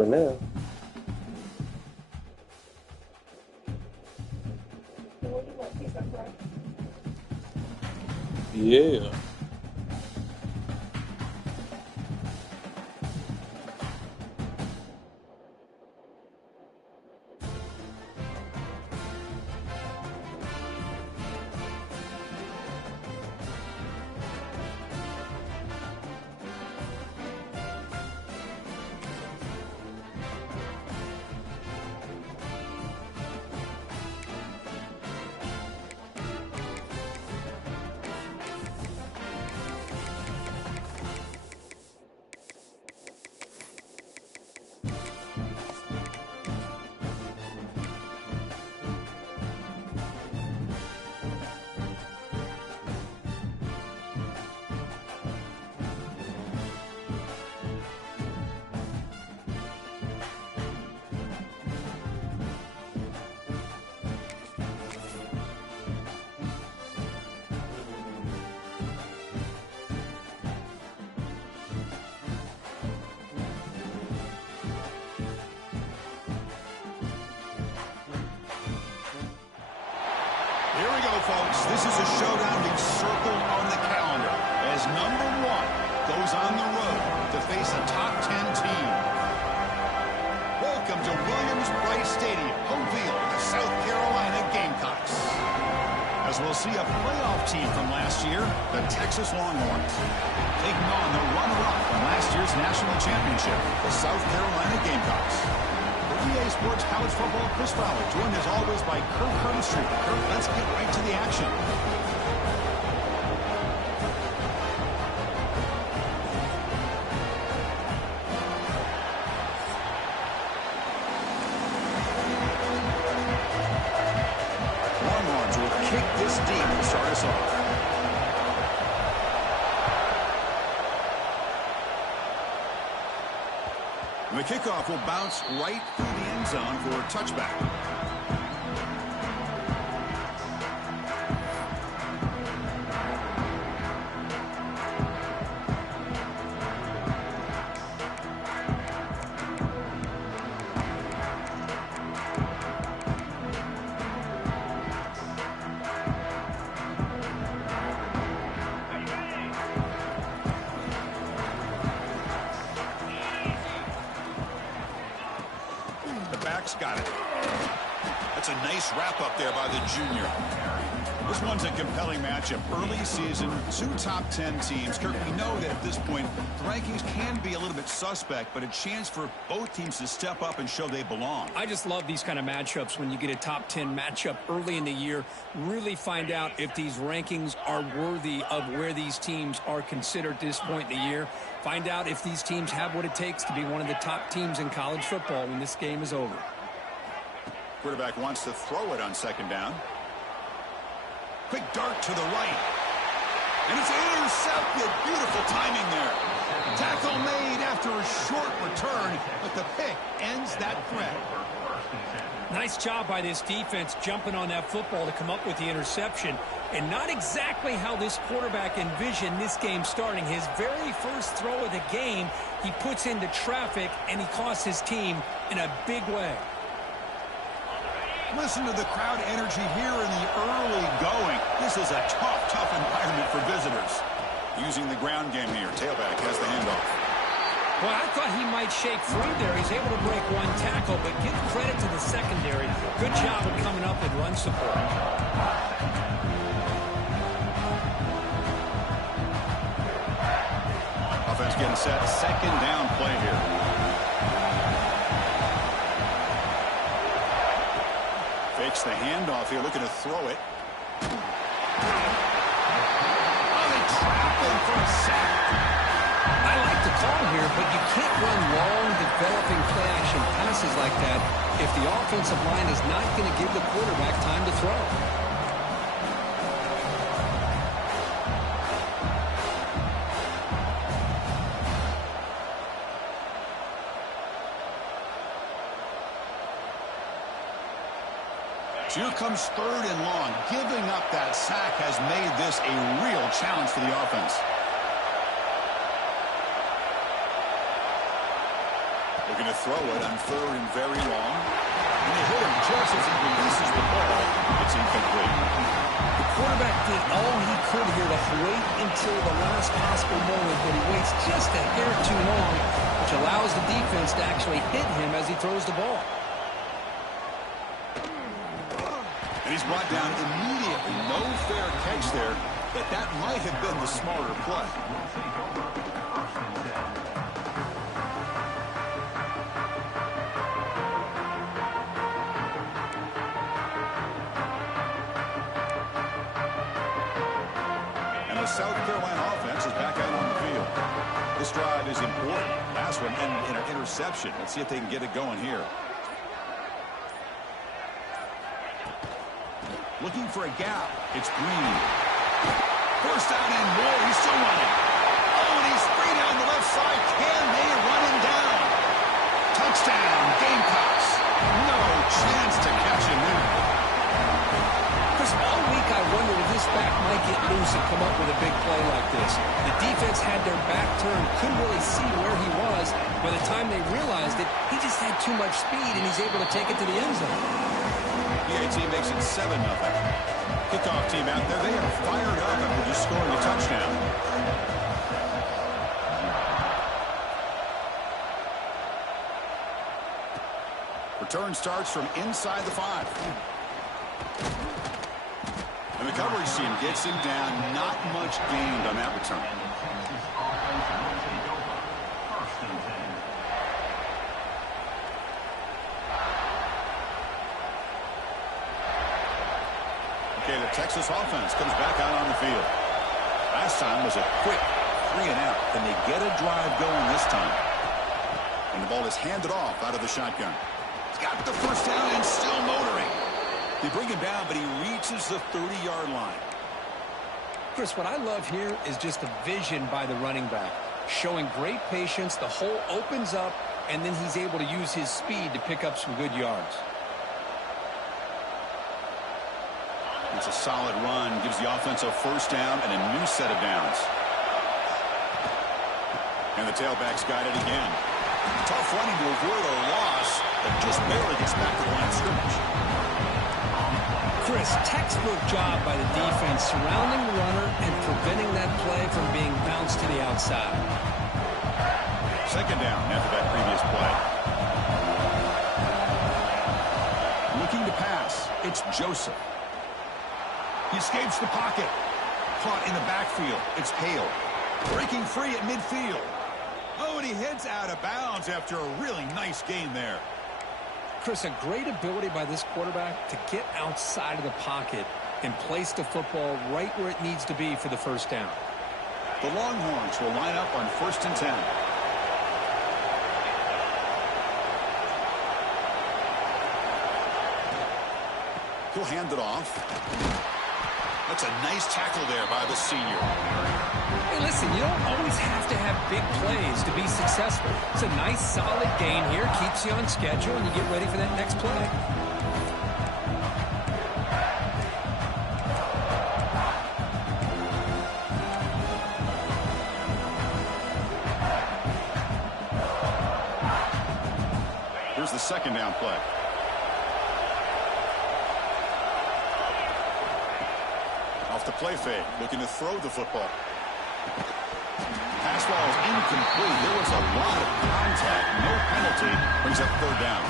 for now. Yeah. Here we go, folks. This is a showdown we've circled on the calendar as number one goes on the road to face a top 10 team. Welcome to Williams-Brice Stadium, home field of the South Carolina Gamecocks. As we'll see a playoff team from last year, the Texas Longhorns, taking on the runner-up from last year's national championship, the South Carolina Gamecocks. EA Sports College Football, Chris Fowler, joined as always by Kirk Hermstreet. Kirk, let's get right to the action. Longhorns will kick this deep to start us off. The kickoff will bounce right through the end zone for a touchback. Got it. That's a nice wrap up there by the junior. This one's a compelling matchup. Early season, two top 10 teams. Kirk, we know that at this point, the rankings can be a little bit suspect, but a chance for both teams to step up and show they belong. I just love these kind of matchups when you get a top 10 matchup early in the year. Really find out if these rankings are worthy of where these teams are considered at this point in the year. Find out if these teams have what it takes to be one of the top teams in college football when this game is over. Quarterback wants to throw it on second down. Quick dart to the right. And it's intercepted. Beautiful timing there. Tackle made after a short return, but the pick ends that threat. Nice job by this defense jumping on that football to come up with the interception. And not exactly how this quarterback envisioned this game starting. His very first throw of the game, he puts into traffic, and he costs his team in a big way. Listen to the crowd energy here in the early going. This is a tough environment for visitors. Using the ground game here. Tailback has the handoff. Well, I thought he might shake free there. He's able to break one tackle, but give credit to the secondary. Good job of coming up with run support. Offense getting set. Second down play here. Fakes the handoff here, looking to throw it. Oh, they trap him for a sack. I like the call here, but you can't run long, developing play-action passes like that if the offensive line is not going to give the quarterback time to throw. So here comes third and long. Giving up that sack has made this a real challenge for the offense. Looking to throw it on 3rd and very long. And they hit him just as he releases the ball. It's incomplete. The quarterback did all he could here to wait until the last possible moment, but he waits just a hair too long, which allows the defense to actually hit him as he throws the ball. And he's brought down immediately. No fair catch there, but that might have been the smarter play. The South Carolina offense is back out on the field. This drive is important. Last one ended in an interception. Let's see if they can get it going here. Looking for a gap. It's Green. First down and more. He's still running. Oh, and he's free down the left side. Can they run him down? Touchdown, Gamecocks. No chance to catch him there. Chris, all week I wondered if this back might get loose and come up with a big play like this. The defense had their back turned, couldn't really see where he was. By the time they realized it, he just had too much speed, and he's able to take it to the end zone. PAT makes it 7-0. Kickoff team out there, they are fired up after just scoring a touchdown. Return starts from inside the 5. And the coverage team gets him down. Not much gained on that return. Okay, the Texas offense comes back out on the field. Last time was a quick 3 and out. Can they get a drive going this time? And the ball is handed off out of the shotgun. He's got the first down and still motoring. They bring him down, but he reaches the 30-yard line. Chris, what I love here is just the vision by the running back. Showing great patience, the hole opens up, and then he's able to use his speed to pick up some good yards. It's a solid run, gives the offense a first down and a new set of downs. And the tailback's got it again. Tough running to avoid a loss, but just barely gets back to the line of scrimmage. Chris, textbook job by the defense surrounding the runner and preventing that play from being bounced to the outside. Second down after that previous play. Looking to pass, it's Joseph. He escapes the pocket. Caught in the backfield. It's Hale. Breaking free at midfield. Oh, and he heads out of bounds after a really nice gain there. Chris, a great ability by this quarterback to get outside of the pocket and place the football right where it needs to be for the first down. The Longhorns will line up on 1st and 10. He'll hand it off. That's a nice tackle there by the senior. Hey, listen, you don't always have to have big plays to be successful. It's a nice, solid gain here. Keeps you on schedule, and you get ready for that next play. Here's the second down play. Off the play fake, looking to throw the football. Pass ball is incomplete. There was a lot of contact. No penalty. Brings up 3rd down.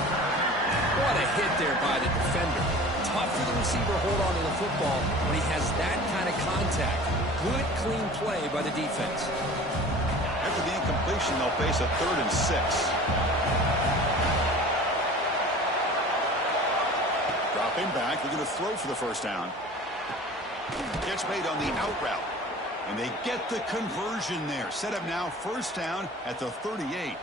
What a hit there by the defender. Tough for the receiver to hold on to the football when he has that kind of contact. Good, clean play by the defense. After the incompletion, they'll face a 3rd and 6. Dropping back, looking to throw for the first down. Catch made on the out route. And they get the conversion there. Set up now 1st down at the 38.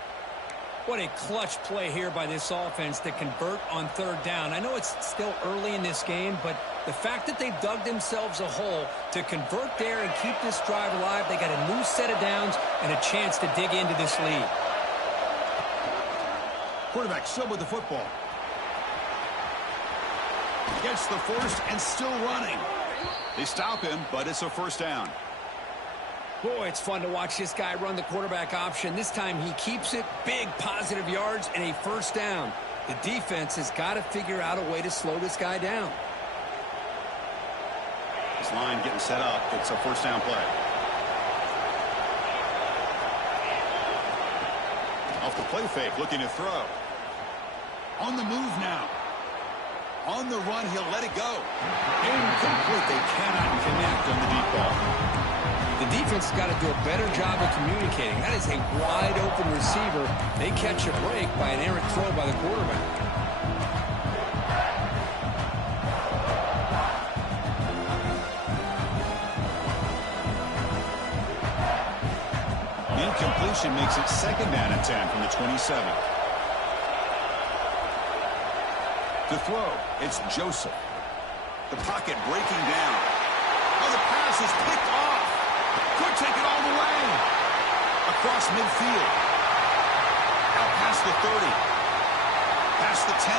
What a clutch play here by this offense to convert on 3rd down. I know it's still early in this game, but the fact that they've dug themselves a hole to convert there and keep this drive alive, they got a new set of downs and a chance to dig into this lead. Quarterback still with the football. Gets the first and still running. They stop him, but it's a 1st down. Boy, it's fun to watch this guy run the quarterback option. This time he keeps it, big positive yards, and a first down. The defense has got to figure out a way to slow this guy down. This line getting set up. It's a first down play. Off the play fake, looking to throw. On the move now. On the run, he'll let it go. Incomplete. They cannot connect on the deep ball. The defense has got to do a better job of communicating. That is a wide-open receiver. They catch a break by an errant throw by the quarterback. Incompletion makes it second down and 10 from the 27. To throw, it's Joseph. The pocket breaking down. Oh, the pass is picked off. Could take it all the way. Across midfield. Out past the 30. Past the 10.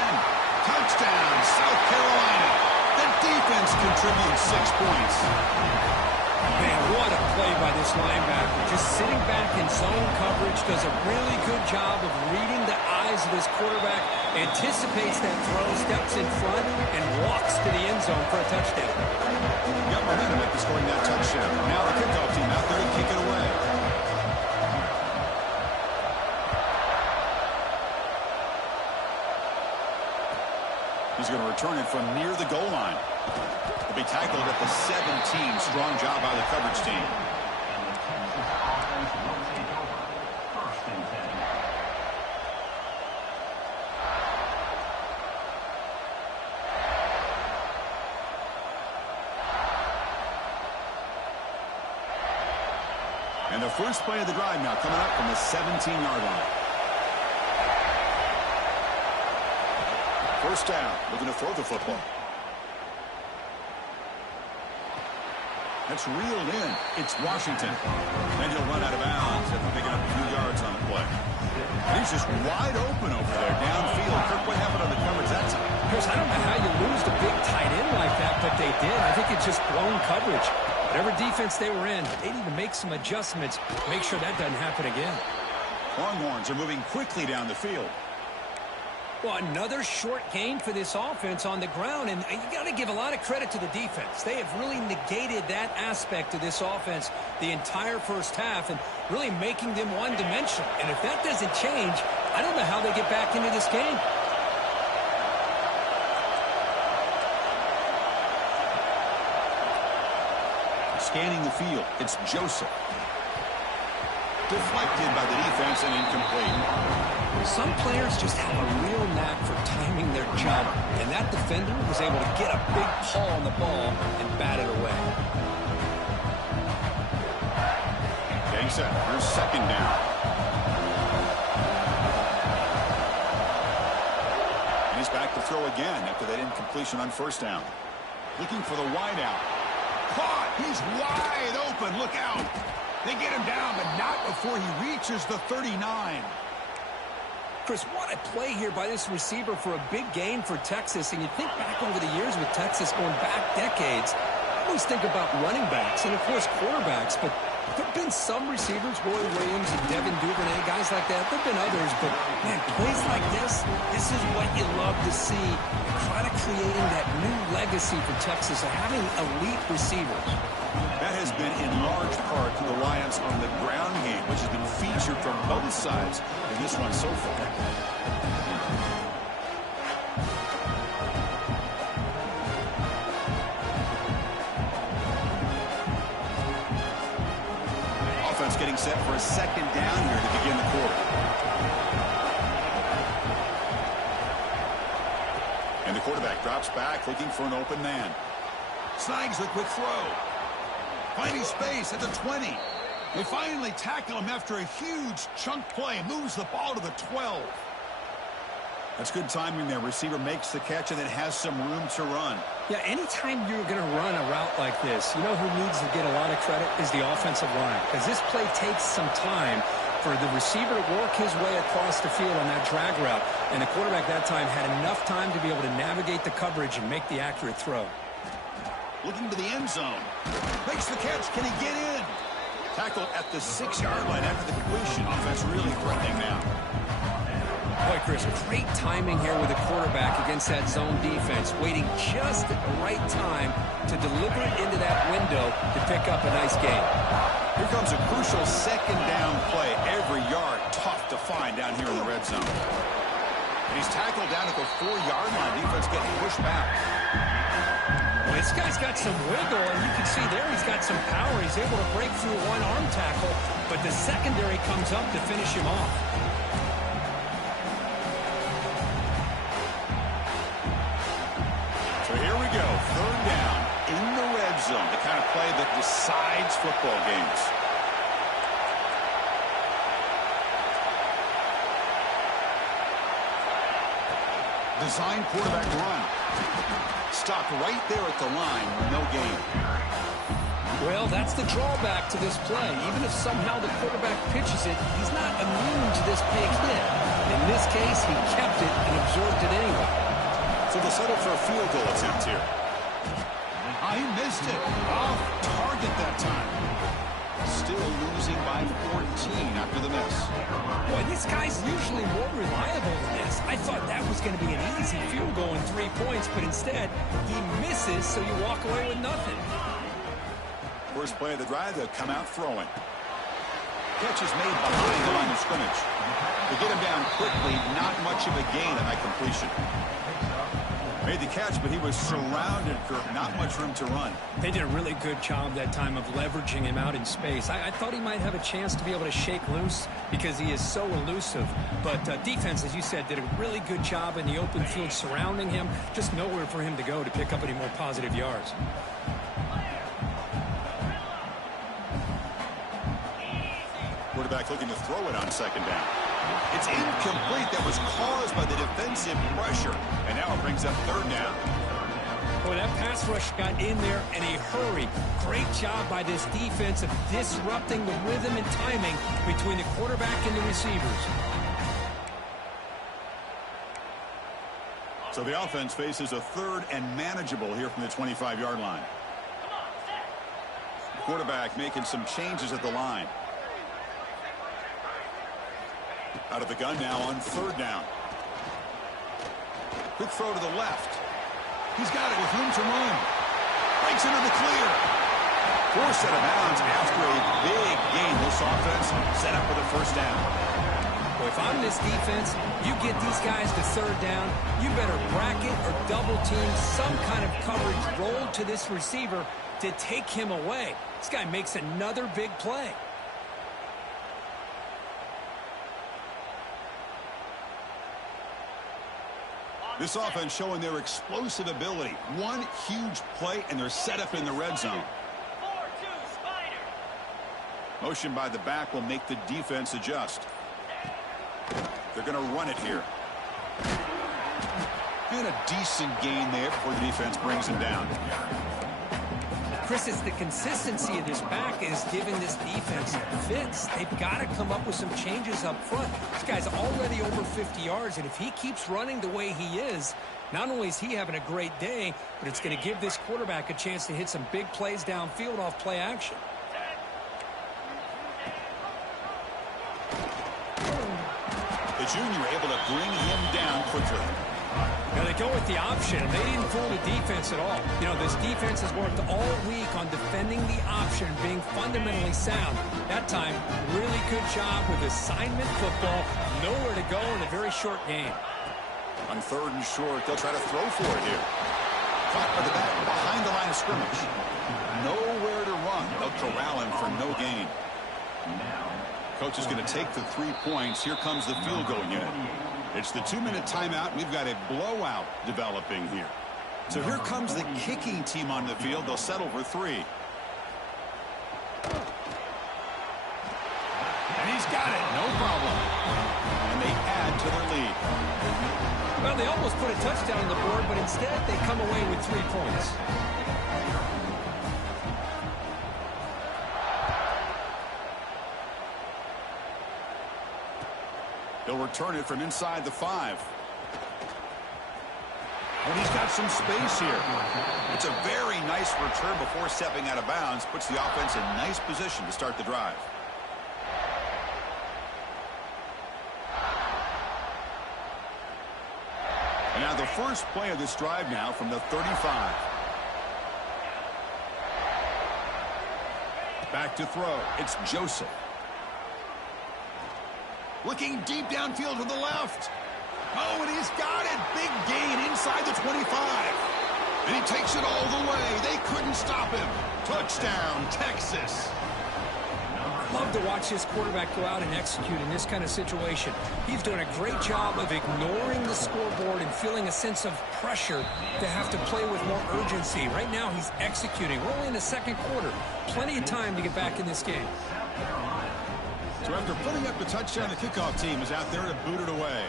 Touchdown, South Carolina. The defense contributes 6 points. Man, what a play by this linebacker. Just sitting back in zone coverage, does a really good job of reading the eyes of his quarterback, anticipates that throw, steps in front, and walks to the end zone for a touchdown. Got momentum after scoring that touchdown. Now the kickoff team out there to kick it away. He's going to return it from near the goal line. He'll be tackled at the 17. Strong job by the coverage team. And the first play of the drive now coming up from the 17-yard line. First down, looking to throw the football. That's reeled in. It's Washington. And he'll run out of bounds after picking up a few yards on the play. He's just wide open over there downfield. Kirk, what happened on the coverage that time? Chris, I don't know how you lose the big tight end like that, but they did. I think it's just blown coverage. Whatever defense they were in, they need to make some adjustments. Make sure that doesn't happen again. Longhorns are moving quickly down the field. Well, another short gain for this offense on the ground, and you got to give a lot of credit to the defense. They have really negated that aspect of this offense the entire first half and really making them one-dimensional. And if that doesn't change, I don't know how they get back into this game. Scanning the field, it's Joseph. Deflected by the defense and incomplete. Some players just have a real knack for timing their jump, and that defender was able to get a big paw on the ball and bat it away. Getting set. Here's second down. And he's back to throw again after that incompletion on first down. Looking for the wide out. Caught. He's wide open. Look out. They get him down, but not before he reaches the 39. Chris, what a play here by this receiver for a big gain for Texas. And you think back over the years with Texas going back decades, I always think about running backs and, of course, quarterbacks. But there have been some receivers, Roy Williams and Devin Duvernay, guys like that. There have been others. But, man, plays like this is what you love to see. And kind of creating that new legacy for Texas of having elite receivers. That has been in large part the reliance on the ground game, which has been featured from both sides in this one so far. Offense getting set for a second down here to begin the quarter. And the quarterback drops back looking for an open man. Snags the quick throw. Finding space at the 20. They finally tackle him after a huge chunk play. Moves the ball to the 12. That's good timing there. Receiver makes the catch and then has some room to run. Yeah, anytime you're going to run a route like this, you know who needs to get a lot of credit is the offensive line. Because this play takes some time for the receiver to work his way across the field on that drag route. And the quarterback that time had enough time to be able to navigate the coverage and make the accurate throw. Looking to the end zone. Makes the catch. Can he get in? Tackled at the 6-yard line after the completion. Offense really threatening now. Boy, Chris, great timing here with the quarterback against that zone defense, waiting just at the right time to deliver it into that window to pick up a nice gain. Here comes a crucial second down play. Every yard tough to find down here in the red zone. And he's tackled down at the 4-yard line. Defense getting pushed back. Well, this guy's got some wiggle, and you can see there he's got some power. He's able to break through one arm tackle, but the secondary comes up to finish him off. So here we go. 3rd down in the red zone. The kind of play that decides football games. Design quarterback run. Stopped right there at the line. No gain. Well, that's the drawback to this play. Even if somehow the quarterback pitches it, he's not immune to this big hit. In this case, he kept it and absorbed it anyway. So they'll settle for a field goal attempt here. He missed it. Off target that time. Still losing by 14 after the miss. Boy, this guy's usually more reliable than this. I thought that was going to be an easy field goal in 3 points, but instead, he misses, so you walk away with nothing. First play of the drive, they'll come out throwing. Catch is made behind the line of scrimmage. They get him down quickly, not much of a gain on that completion. Made the catch, but he was surrounded, Kirk. Not much room to run. They did a really good job that time of leveraging him out in space. I thought he might have a chance to be able to shake loose because he is so elusive. But defense, as you said, did a really good job in the open field surrounding him. Just nowhere for him to go to pick up any more positive yards. Quarterback looking to throw it on 2nd down. It's incomplete. That was caused by the defensive pressure. And now it brings up 3rd down. Boy, that pass rush got in there in a hurry. Great job by this defense of disrupting the rhythm and timing between the quarterback and the receivers. So the offense faces a 3rd and manageable here from the 25-yard line. Quarterback making some changes at the line. Out of the gun now on 3rd down. Quick throw to the left. He's got it with room to run. Breaks into the clear. Forced out of bounds after a big gain. This offense set up for the 1st down. Well, if I'm this defense, you get these guys to 3rd down, you better bracket or double team some kind of coverage rolled to this receiver to take him away. This guy makes another big play. This offense showing their explosive ability. One huge play, and they're set up in the red zone. Motion by the back will make the defense adjust. They're going to run it here. And a decent gain there before the defense brings him down. Chris, it's the consistency of this back is giving this defense fits. They've got to come up with some changes up front. This guy's already over 50 yards, and if he keeps running the way he is, not only is he having a great day, but it's going to give this quarterback a chance to hit some big plays downfield off play action. The junior able to bring him down quickly. Now they go with the option, and they didn't fool the defense at all. You know, this defense has worked all week on defending the option, being fundamentally sound. That time, really good job with assignment football. Nowhere to go in a very short game. On 3rd and short, they'll try to throw for it here. Caught by the back behind the line of scrimmage. Nowhere to run. They'll corral him for no gain. Coach is going to take the 3 points. Here comes the field goal unit. It's the 2-minute timeout. We've got a blowout developing here. So here comes the kicking team on the field. They'll settle for 3. And he's got it. No problem. And they add to their lead. Well, they almost put a touchdown on the board, but instead they come away with 3 points. They'll return it from inside the 5. when he's got some space here. It's a very nice return before stepping out of bounds. Puts the offense in nice position to start the drive. And now the first play of this drive now from the 35. Back to throw. It's Joseph. Looking deep downfield to the left. Oh, and he's got it. Big gain inside the 25. And he takes it all the way. They couldn't stop him. Touchdown, Texas. Love to watch this quarterback go out and execute in this kind of situation. He's doing a great job of ignoring the scoreboard and feeling a sense of pressure to have to play with more urgency. Right now, he's executing. We're only in the second quarter. Plenty of time to get back in this game. So after putting up the touchdown, the kickoff team is out there to boot it away.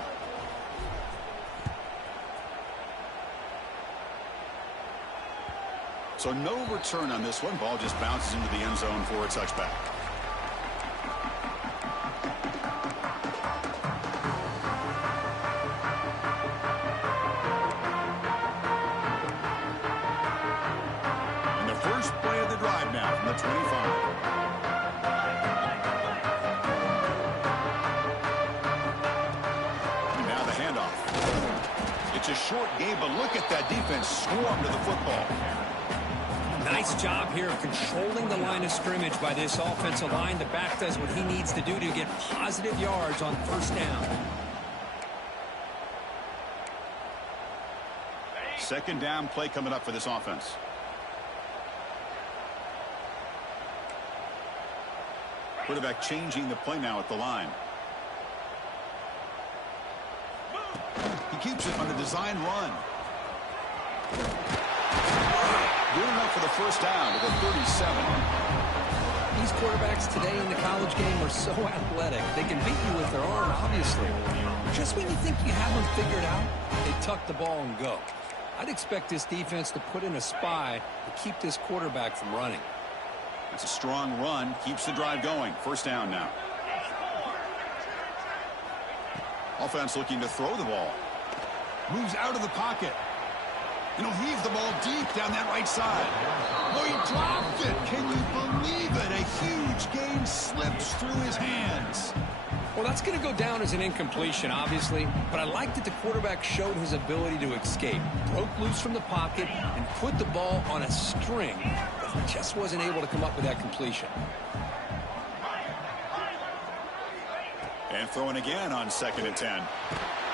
So no return on this one. Ball just bounces into the end zone for a touchback. And the first play of the drive now from the 25. And now the handoff. It's a short game, but look at that defense swarm to the football. Nice job here of controlling the line of scrimmage by this offensive line. The back does what he needs to do to get positive yards on first down. Second down play coming up for this offense. Quarterback changing the play now at the line. He keeps it on the design run. Good enough for the first down to the 37. These quarterbacks today in the college game are so athletic. They can beat you with their arm, obviously. Just when you think you have them figured out, they tuck the ball and go. I'd expect this defense to put in a spy to keep this quarterback from running. It's a strong run. Keeps the drive going. First down now. Offense looking to throw the ball. Moves out of the pocket. And he'll heave the ball deep down that right side. Oh, he dropped it. Can you believe it? A huge gain slips through his hands. Well, that's going to go down as an incompletion, obviously. But I like that the quarterback showed his ability to escape. Broke loose from the pocket and put the ball on a string. But he just wasn't able to come up with that completion. And throwing again on 2nd and 10.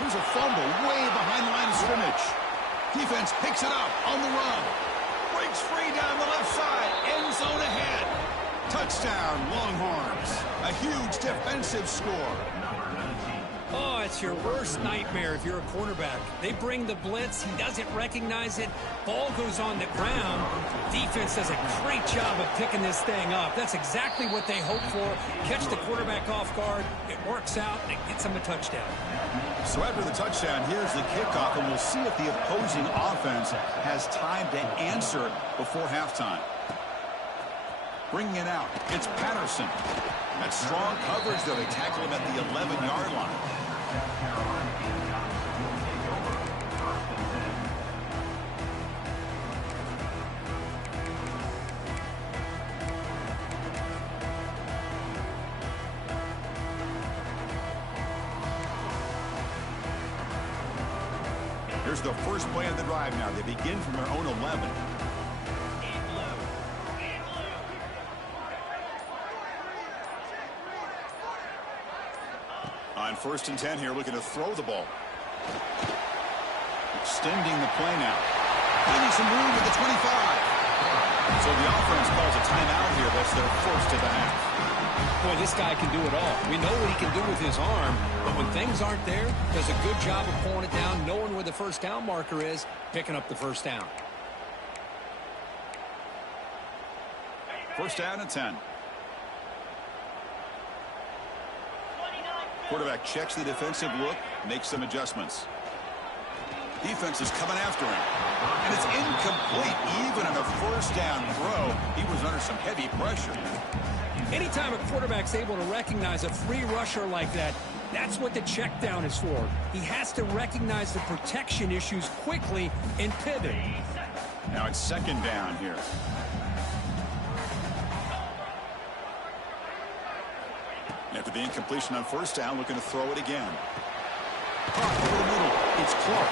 There's a fumble way behind the line of scrimmage. Defense picks it up on the run. Breaks free down the left side. End zone ahead. Touchdown, Longhorns. A huge defensive score. Oh, it's your worst nightmare if you're a quarterback. They bring the blitz. He doesn't recognize it. Ball goes on the ground. Defense does a great job of picking this thing up. That's exactly what they hope for. Catch the quarterback off guard. It works out, and it gets them a touchdown. So after the touchdown, here's the kickoff, and we'll see if the opposing offense has time to answer before halftime. Bringing it out, it's Patterson. That's strong coverage, though. They tackle him at the 11-yard line. Here's the first play of the drive now. They begin from their own 11. On 1st and 10 here, looking to throw the ball. Extending the play now. Getting some room at the 25. So the offense calls a timeout here. That's their first of the half. Boy, this guy can do it all. We know what he can do with his arm, but when things aren't there, does a good job of pulling it down, knowing where the first down marker is, picking up the first down. First down and 10. Quarterback checks the defensive look, makes some adjustments. Defense is coming after him. And it's incomplete. Even on a first down throw, he was under some heavy pressure. Anytime a quarterback's able to recognize a free rusher like that, That's what the check down is for. He has to recognize the protection issues quickly and pivot. Now it's second down here. After the incompletion on first down, looking to throw it again. Caught over the middle. It's Clark.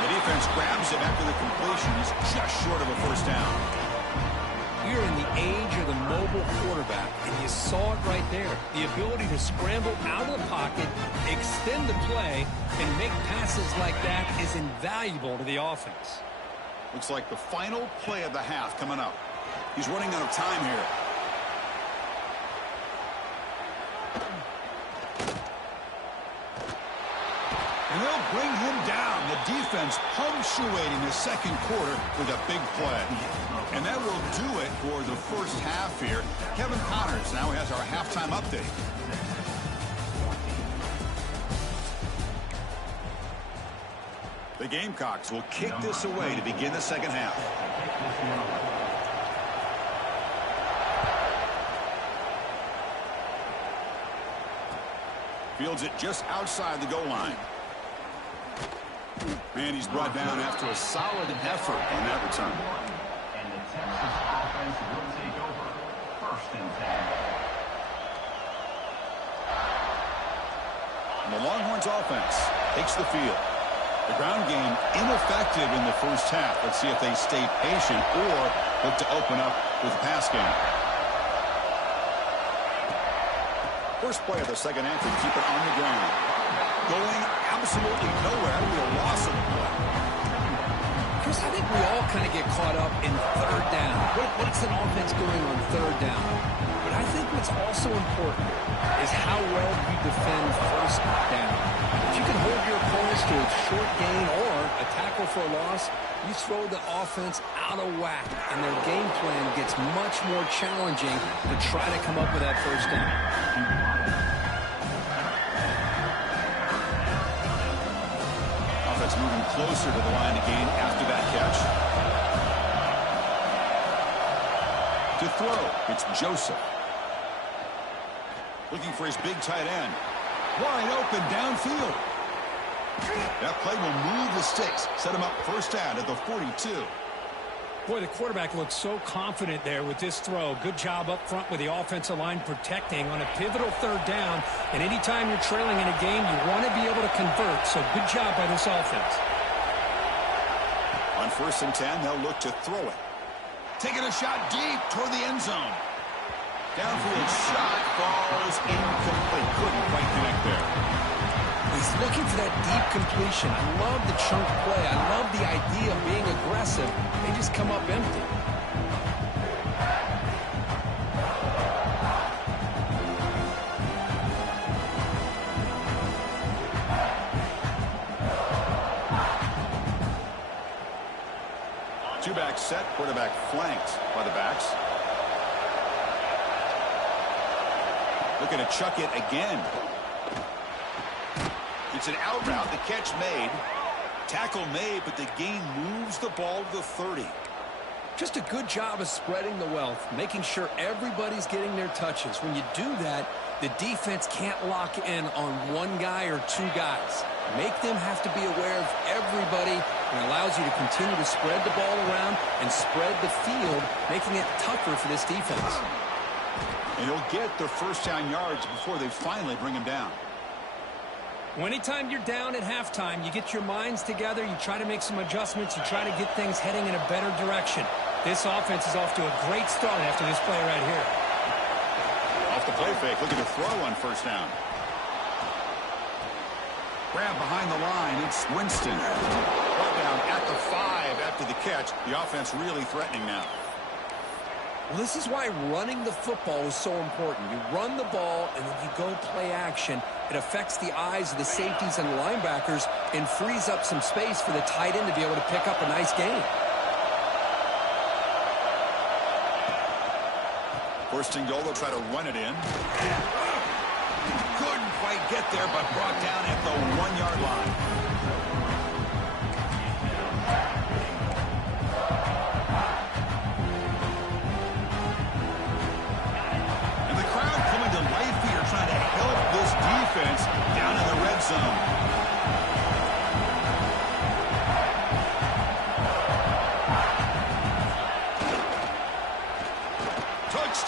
The defense grabs him after the completion. He's just short of a first down. We're in the age of the mobile quarterback, and you saw it right there. The ability to scramble out of the pocket, extend the play, and make passes like that is invaluable to the offense. Looks like the final play of the half coming up. He's running out of time here. And they'll bring him down. The defense punctuating the second quarter with a big play. And that will do it for the first half here. Kevin Connors now has our halftime update. The Gamecocks will kick this away to begin the second half. Fields it just outside the goal line. And he's brought down after a solid effort on that return. And the Texas offense will take over. First and 10. The Longhorns offense takes the field. The ground game ineffective in the first half. Let's see if they stay patient or look to open up with a pass game. First play of the second half to keep it on the ground. Going absolutely nowhere. We'll loss of the play. Chris, I think we all kind of get caught up in third down. What's an offense doing on third down? But I think what's also important is how well you defend first down. If you can hold your opponents to a short gain or a tackle for a loss, you throw the offense out of whack, and their game plan gets much more challenging to try to come up with that first down. Offense moving closer to the line of gain after that catch. To throw, it's Joseph. Looking for his big tight end. Wide open downfield. That play will move the sticks. Set him up first down at the 42. Boy, the quarterback looks so confident there with this throw. Good job up front with the offensive line protecting on a pivotal third down. And anytime you're trailing in a game, you want to be able to convert. So good job by this offense. On first and 10, they'll look to throw it. Taking a shot deep toward the end zone. Downfield shot falls incomplete. Couldn't quite connect there. He's looking for that deep completion. I love the chunk play. I love the idea of being aggressive. They just come up empty. Two-back set, quarterback flanked by the backs. Looking to chuck it again. It's an out route. The catch made. Tackle made, but the gain moves the ball to the 30. Just a good job of spreading the wealth, making sure everybody's getting their touches. When you do that, the defense can't lock in on one guy or two guys. Make them have to be aware of everybody, and allows you to continue to spread the ball around and spread the field, making it tougher for this defense. And he'll get the first down yards before they finally bring him down. Well, anytime you're down at halftime, you get your minds together, you try to make some adjustments, you try to get things heading in a better direction. This offense is off to a great start after this play right here. Off the play fake, looking to throw on first down. Grab behind the line, it's Winston. Brought down at the 5 after the catch. The offense really threatening now. Well, this is why running the football is so important. You run the ball, and then you go play action. It affects the eyes of the safeties and linebackers and frees up some space for the tight end to be able to pick up a nice gain. First and goal, they'll try to run it in. Couldn't quite get there, but brought down at the 1-yard line. And the crowd coming to life here, trying to help this defense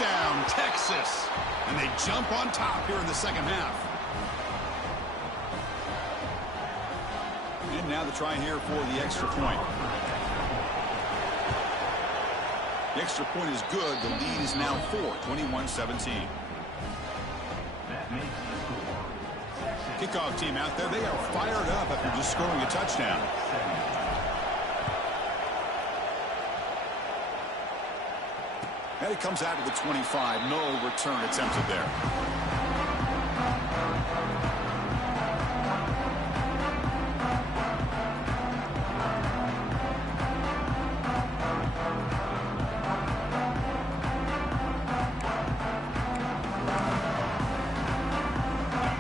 Touchdown, Texas. And they jump on top here in the second half. And now the try here for the extra point. The extra point is good. The lead is now 4, 21-17. That makes the score. Kickoff team out there, they are fired up after just scoring a touchdown. And it comes out to the 25. No return attempted there.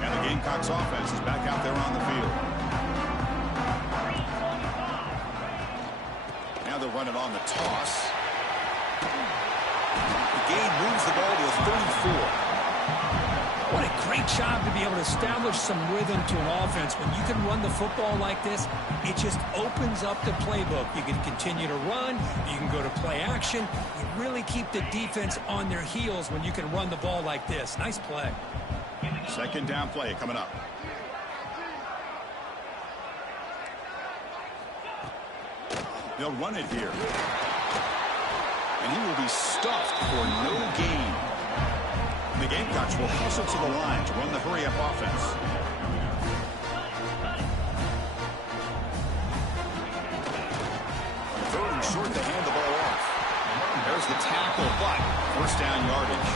And the Gamecocks offense is back out there on the field. Now they're running on the toss. Gain moves the ball to the 34. What a great job to be able to establish some rhythm to an offense. When you can run the football like this, it just opens up the playbook. You can continue to run. You can go to play action. You really keep the defense on their heels when you can run the ball like this. Nice play. Second down play coming up. They'll run it here. And he will be stuffed for no gain. And the Gamecocks will hustle to the line to run the hurry-up offense. Third and short to hand the ball off. There's the tackle, but first down yardage.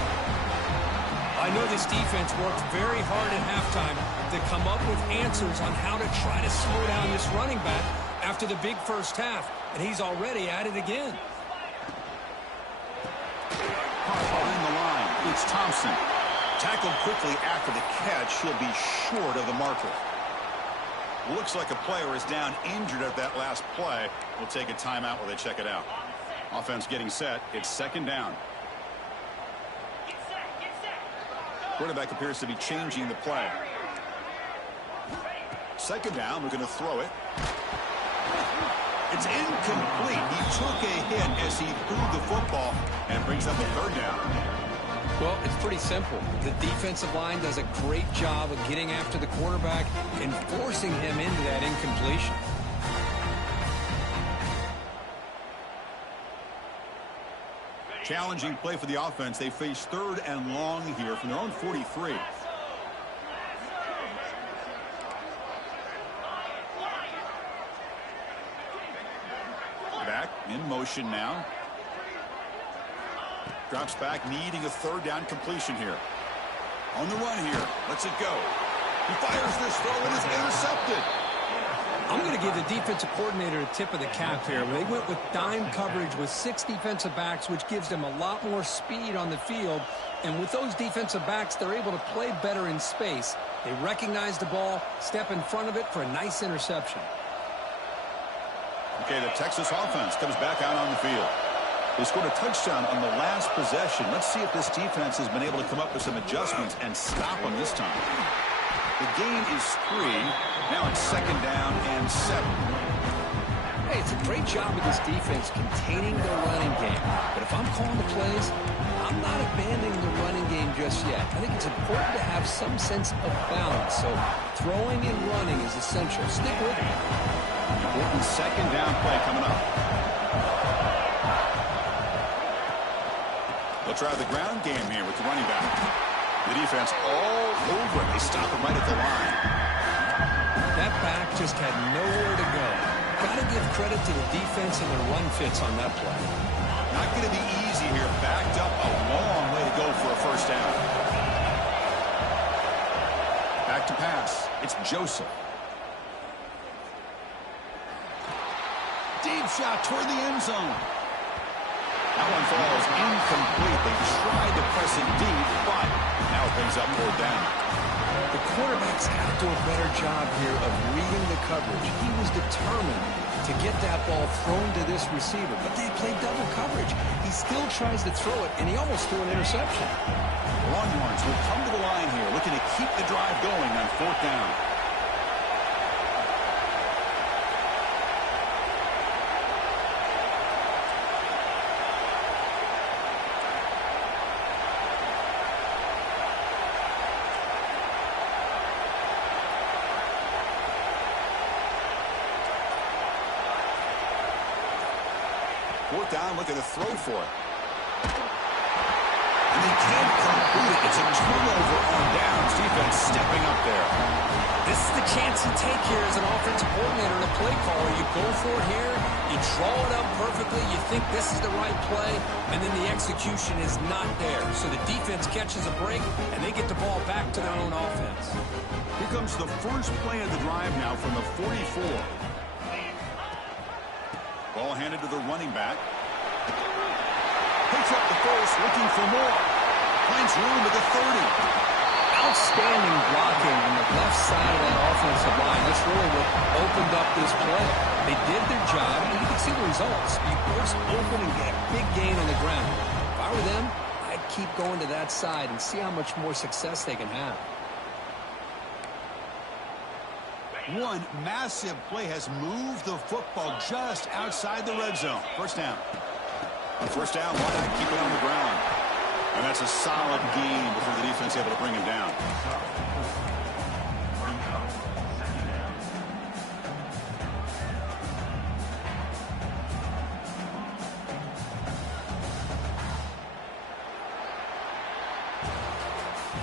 I know this defense worked very hard at halftime to come up with answers on how to try to slow down this running back after the big first half, and he's already at it again. Behind the line, it's Thompson. Tackled quickly after the catch. He'll be short of the marker. Looks like a player is down injured at that last play. We'll take a timeout while they check it out. Offense getting set. It's second down. Quarterback appears to be changing the play. Second down, we're going to throw it. It's incomplete. He took a hit as he threw the football and brings up a third down. Well, it's pretty simple. The defensive line does a great job of getting after the quarterback and forcing him into that incompletion. Challenging play for the offense. They face third and long here from their own 43. Back in motion now. Drops back, needing a third down completion here. On the run here. Lets it go. He fires this throw and is intercepted. I'm going to give the defensive coordinator a tip of the cap here. They went with dime coverage with 6 defensive backs, which gives them a lot more speed on the field. And with those defensive backs, they're able to play better in space. They recognize the ball, step in front of it for a nice interception. Okay, the Texas offense comes back out on the field. They scored a touchdown on the last possession. Let's see if this defense has been able to come up with some adjustments and stop them this time. The gain is 3. Now it's second down and 7. Hey, it's a great job of this defense containing their running game. But if I'm calling the plays, I'm not abandoning the running game just yet. I think it's important to have some sense of balance. So throwing and running is essential. Stick with it. Important second down play coming up. They'll try the ground game here with the running back. The defense all over it. They stop it right at the line. That back just had nowhere to go. Got to give credit to the defense and their run fits on that play. Not going to be easy here. Backed up a long way to go for a first down. Back to pass. It's Joseph. Deep shot toward the end zone. That one falls incomplete. They tried to press it deep, but now it brings up third down. The quarterback's got to do a better job here of reading the coverage. He was determined to get that ball thrown to this receiver, but they played double coverage. He still tries to throw it, and he almost threw an interception. The Longhorns will come to the line here, looking to keep the drive going on fourth down. Fourth down, looking to throw for it. And they can't complete it. It's a turnover on downs. Defense stepping up there. This is the chance you take here as an offensive coordinator and a play caller. You go for it here, you draw it up perfectly, you think this is the right play, and then the execution is not there. So the defense catches a break, and they get the ball back to their own offense. Here comes the first play of the drive now from the 44. Ball handed to the running back. Picks up the first, looking for more. Finds room at the 30. Outstanding blocking on the left side of that offensive line. That's really what opened up this play. They did their job, and you can see the results. You burst open and get a big gain on the ground. If I were them, I'd keep going to that side and see how much more success they can have. One massive play has moved the football just outside the red zone. First down. On first down, why not keep it on the ground? And that's a solid gain before the defense able to bring him down.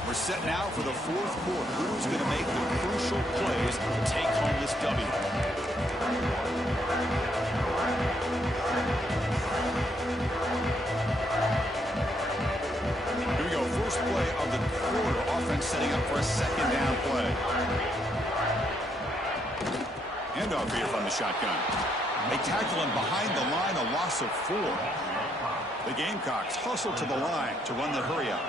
We're set now for the fourth quarter. Who's going to make the crucial plays to take home this W? Here we go. First play of the quarter. Offense setting up for a second down play. Handoff here from the shotgun. They tackle him behind the line, a loss of 4. The Gamecocks hustle to the line to run the hurry up.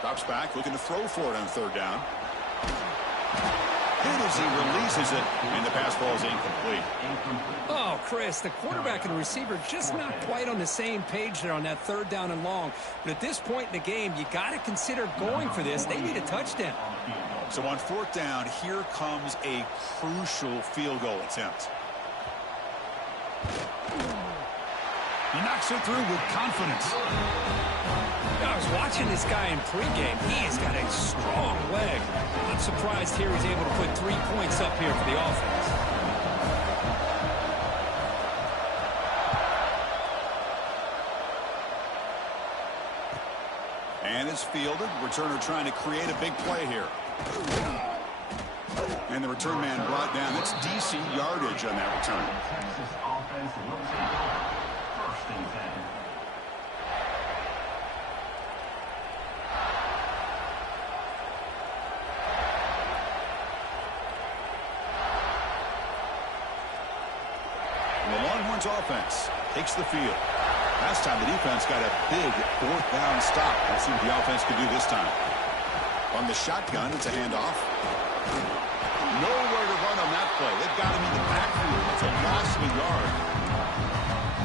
Drops back, looking to throw for it on third down. Hit as he releases it, and the pass ball is incomplete. Oh, Chris, the quarterback and the receiver just not quite on the same page there on that third down and long. But at this point in the game, you got to consider going for this. They need a touchdown. So on fourth down, here comes a crucial field goal attempt. He knocks it through with confidence. I was watching this guy in pregame. He has got a strong leg. I'm surprised here he's able to put 3 points up here for the offense. And it's fielded. Returner trying to create a big play here. And the return man brought down. That's DC yardage on that return. Texas offense will take over. First and 10. The Longhorns offense takes the field. Last time the defense got a big fourth down stop. Let's see what the offense can do this time. On the shotgun, it's a handoff. Nowhere to run on that play. They've got him in the backfield. It's a loss of a yard.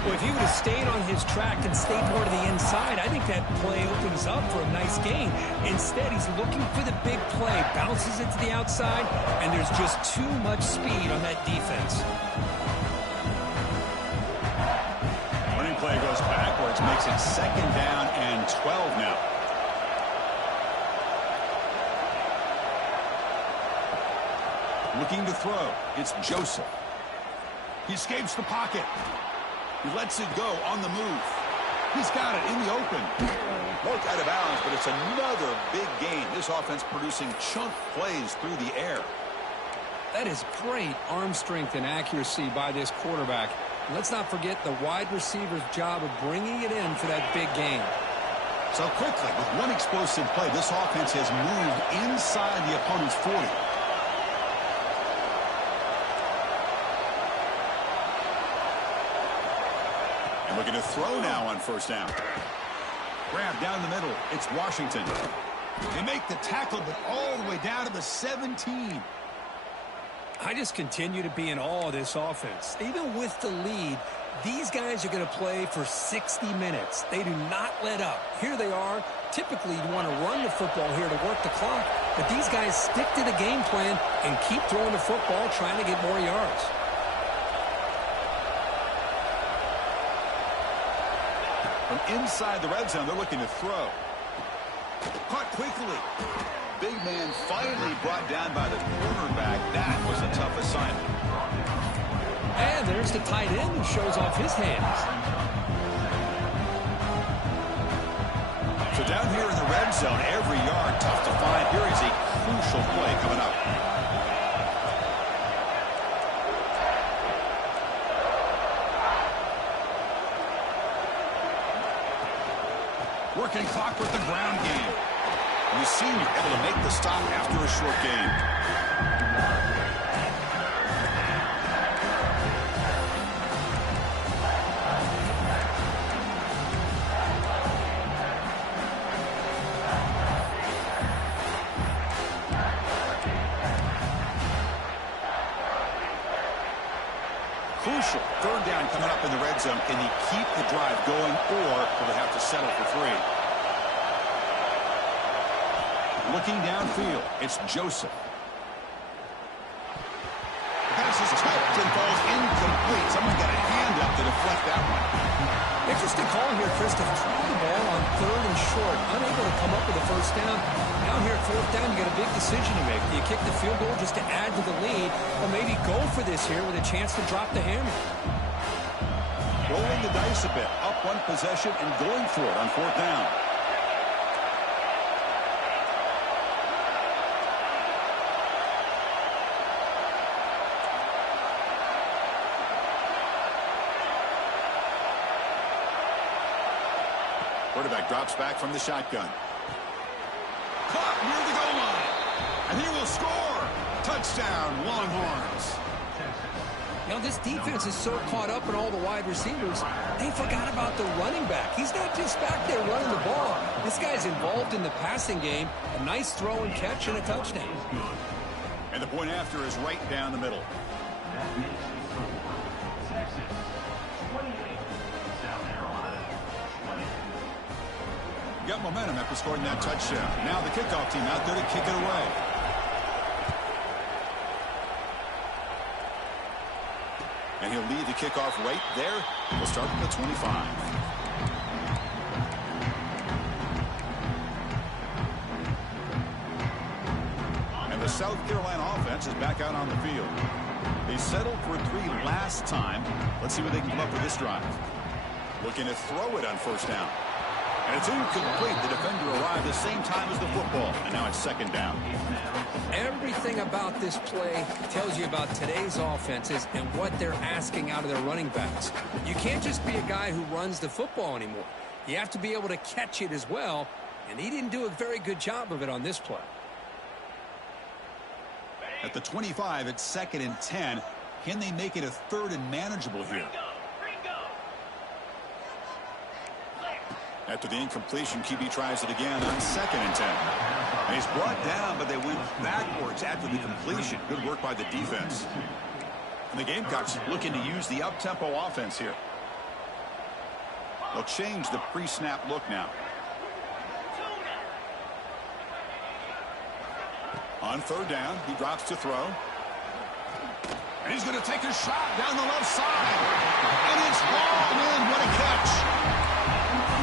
Well, if he would have stayed on his track and stayed more to the inside, I think that play opens up for a nice gain. Instead, he's looking for the big play, bounces it to the outside, and there's just too much speed on that defense. Running play goes backwards, makes it second down and 12 now. Looking to throw. It's Joseph. He escapes the pocket. He lets it go on the move. He's got it in the open. Looked out of bounds, but it's another big gain. This offense producing chunk plays through the air. That is great arm strength and accuracy by this quarterback. Let's not forget the wide receiver's job of bringing it in for that big gain. So quickly, with one explosive play, this offense has moved inside the opponent's 40. And looking to throw now on first down. Grab down the middle. It's Washington. They make the tackle, but all the way down to the 17. I just continue to be in awe of this offense. Even with the lead, these guys are going to play for 60 minutes. They do not let up. Here they are. Typically, you want to run the football here to work the clock, but these guys stick to the game plan and keep throwing the football, trying to get more yards. From inside the red zone, they're looking to throw. Caught quickly. Big man finally brought down by the cornerback. That was a tough assignment. And there's the tight end who shows off his hands. So down here in the red zone, every yard tough to find. Here is a crucial play coming up. Working clock with the ground game. And the senior able to make the stop after a short game. Crucial third down coming up in the red zone. Can he keep the drive going, or will they have to settle for 3? Looking downfield, it's Joseph. The pass is tipped and falls incomplete. Someone got a hand up to deflect that one. Interesting call here, Chris, to throw the ball on 3rd and short. Unable to come up with a first down. Now here at 4th down, you got a big decision to make. Do you kick the field goal just to add to the lead, or maybe go for this here with a chance to drop the hammer? Rolling the dice a bit. Up one possession and going for it on 4th down. Quarterback drops back from the shotgun. Caught near the goal line. And he will score. Touchdown, Longhorns. You know, this defense is so caught up in all the wide receivers, they forgot about the running back. He's not just back there running the ball. This guy's involved in the passing game. A nice throw and catch and a touchdown. And the point after is right down the middle. That makes it 4. Texas 28. South Carolina 20. Got momentum after scoring that touchdown. Now the kickoff team out there to kick it away. And he'll lead the kickoff right there. We'll start at the 25. And the South Carolina offense is back out on the field. They settled for 3 last time. Let's see what they can come up with this drive. Looking to throw it on 1st down. And it's incomplete. The defender arrived the same time as the football. And now it's 2nd down. Everything about this play tells you about today's offenses and what they're asking out of their running backs. You can't just be a guy who runs the football anymore. You have to be able to catch it as well. And he didn't do a very good job of it on this play. At the 25, it's 2nd and 10. Can they make it a 3rd and manageable here? After the incompletion, QB tries it again on 2nd and 10. And he's brought down, but they went backwards after the completion. Good work by the defense. And the Gamecocks looking to use the up-tempo offense here. They'll change the pre-snap look now. On 3rd down, he drops to throw. And he's going to take a shot down the left side. And it's long in. What a catch.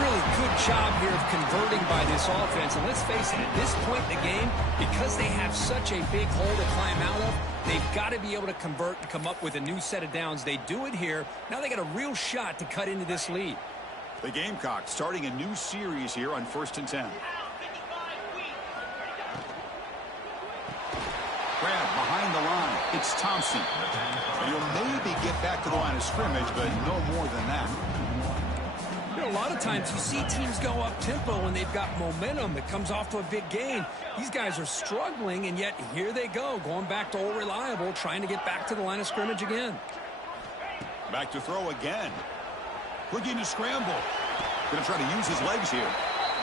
Really good job here of converting by this offense. And let's face it, at this point in the game, because they have such a big hole to climb out of, they've got to be able to convert and come up with a new set of downs. They do it here. Now they got a real shot to cut into this lead. The Gamecocks starting a new series here on 1st and 10. Grab behind the line. It's Thompson. And he'll maybe get back to the line of scrimmage, but no more than that. You know, a lot of times you see teams go up-tempo when they've got momentum that comes off to a big gain. These guys are struggling, and yet here they go, going back to old reliable, trying to get back to the line of scrimmage again. Back to throw again. Looking to scramble. Going to try to use his legs here.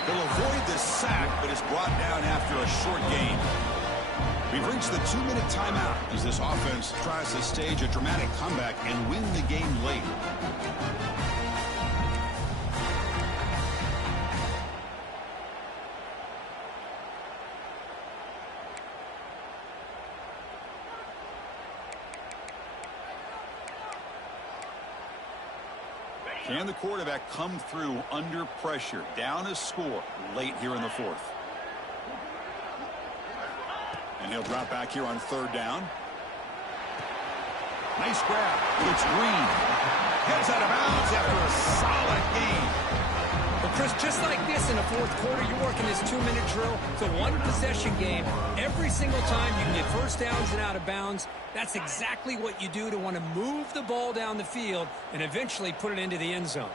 He'll avoid this sack, but is brought down after a short gain. We've reached the 2-minute timeout as this offense tries to stage a dramatic comeback and win the game late. Can the quarterback come through under pressure? Down a score late here in the 4th. And he'll drop back here on 3rd down. Nice grab. It's Green. Heads out of bounds after a solid gain. Well, Chris, just like this in the 4th quarter, you're working this 2-minute drill. It's a one-possession game. Every single time you can get first downs and out of bounds. That's exactly what you do to want to move the ball down the field and eventually put it into the end zone.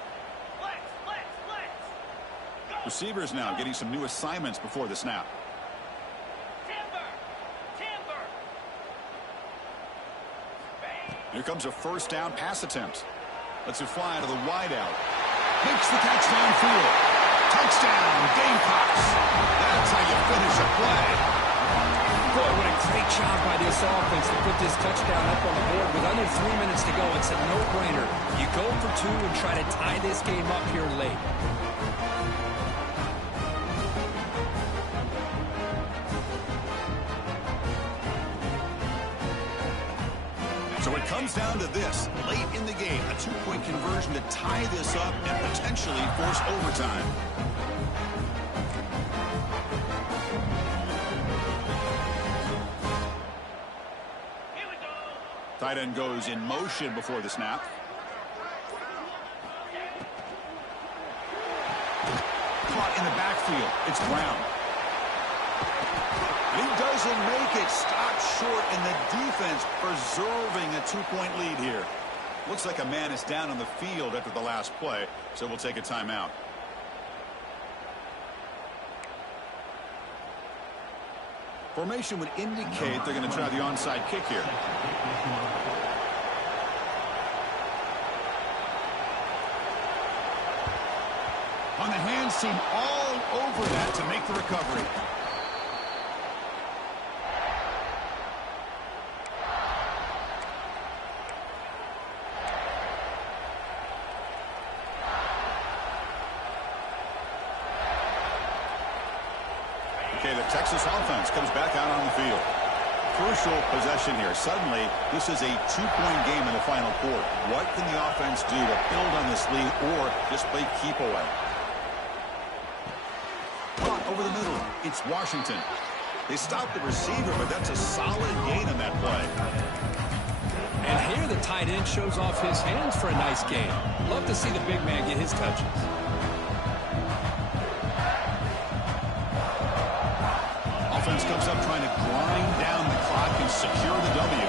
Receivers now getting some new assignments before the snap. Here comes a 1st down pass attempt. Lets it fly to the wideout. Makes the catch downfield. Touchdown, Gamecocks. That's how you finish a play. Boy, what a great job by this offense to put this touchdown up on the board with under 3 minutes to go. It's a no-brainer. You go for 2 and try to tie this game up here late. So it comes down to this. Late in the game, a 2-point conversion to tie this up and potentially force overtime. Here we go. Tight end goes in motion before the snap. Caught in the backfield. It's Brown. He doesn't make it. Stopped short, and the defense preserving a 2-point lead here. Looks like a man is down on the field after the last play, so we'll take a timeout. Formation would indicate they're going to try the onside kick here. On the hands team all over that to make the recovery. Okay, the Texas offense comes back out on the field. Crucial possession here. Suddenly, this is a 2-point game in the final quarter. What can the offense do to build on this lead or just play keep away? Caught over the middle. It's Washington. They stopped the receiver, but that's a solid gain on that play. And here the tight end shows off his hands for a nice gain. Love to see the big man get his touches. Offense comes up trying to grind down the clock and secure the W.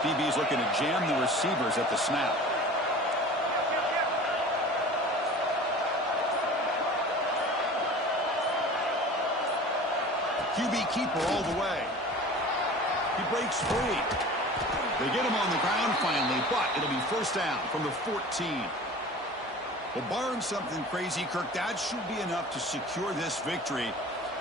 DB's looking to jam the receivers at the snap. QB keeper all the way. He breaks free. They get him on the ground finally, but it'll be 1st down from the 14. Well, barring something crazy, Kirk, that should be enough to secure this victory.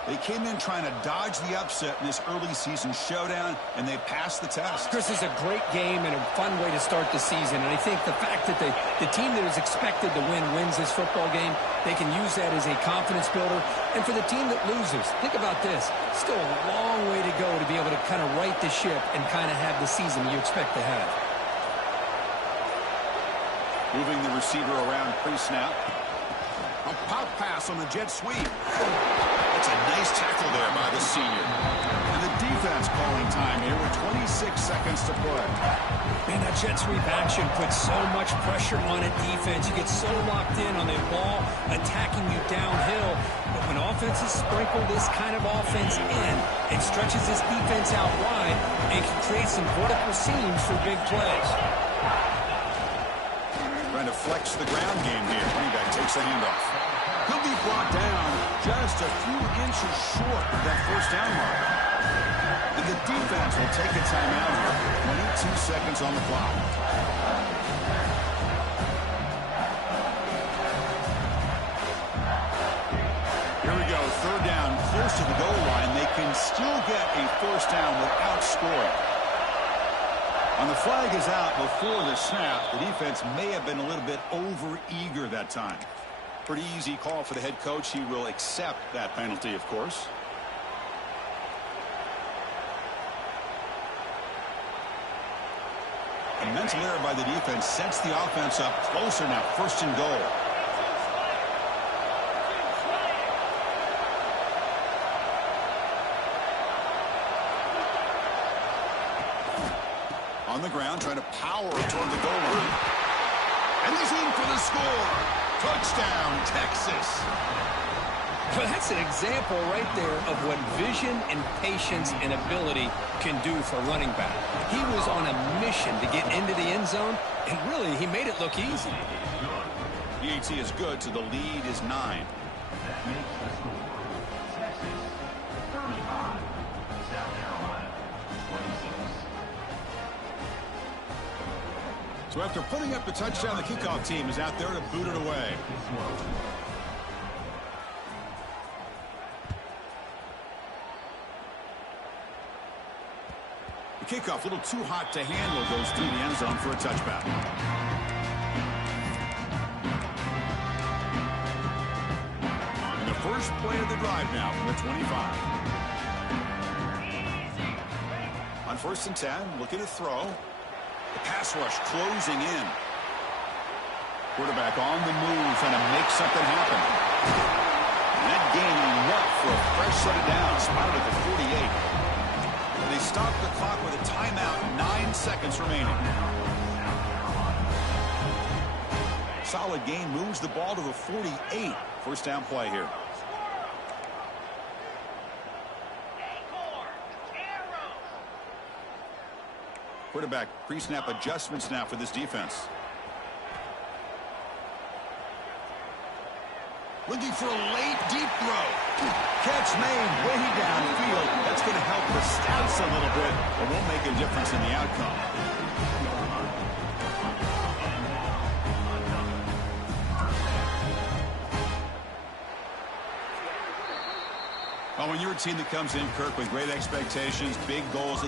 They came in trying to dodge the upset in this early season showdown, and they passed the test. Chris, is a great game and a fun way to start the season. And I think the fact that the team that is expected to win wins this football game, they can use that as a confidence builder. And for the team that loses, think about this. Still a long way to go to be able to kind of right the ship and kind of have the season you expect to have. Moving the receiver around pre-snap. A pop pass on the jet sweep. That's a nice tackle there by the senior. And the defense calling time here with 26 seconds to play. Man, that jet sweep action puts so much pressure on a defense. You get so locked in on the ball attacking you downhill. But when offenses sprinkle this kind of offense in, it stretches this defense out wide and can create some vertical seams for big plays. Trying to flex the ground game here. Running back takes the handoff. He'll be brought down just a few inches short of that 1st down mark. And the defense will take a timeout here. 22 seconds on the clock. Here we go. 3rd down, close to the goal line. They can still get a 1st down without scoring. And the flag is out before the snap. The defense may have been a little bit over-eager that time. Pretty easy call for the head coach. He will accept that penalty, of course. A mental error by the defense sets the offense up closer now. First and goal. On the ground, trying to power toward the goal line. And he's in for the score. Touchdown, Texas. Well, that's an example right there of what vision and patience and ability can do for running back. He was on a mission to get into the end zone, and really, he made it look easy. PAT is good, so the lead is 9. That makes the score Texas 35, South Carolina 26. So after putting up the touchdown, the kickoff team is out there to boot it away. The kickoff, a little too hot to handle, goes through the end zone for a touchback. And the first play of the drive now from the 25. On 1st and 10, looking to throw. The pass rush closing in. Quarterback on the move, trying to make something happen. And that gained enough for a fresh set of downs, spotted at the 48. And they stop the clock with a timeout, 9 seconds remaining. Solid gain, moves the ball to the 48. First down play here. Quarterback pre-snap adjustments now for this defense. Looking for a late deep throw. Catch made way downfield. That's going to help the stats a little bit, but won't make a difference in the outcome. Well, when you're a team that comes in, Kirk, with great expectations, big goals at the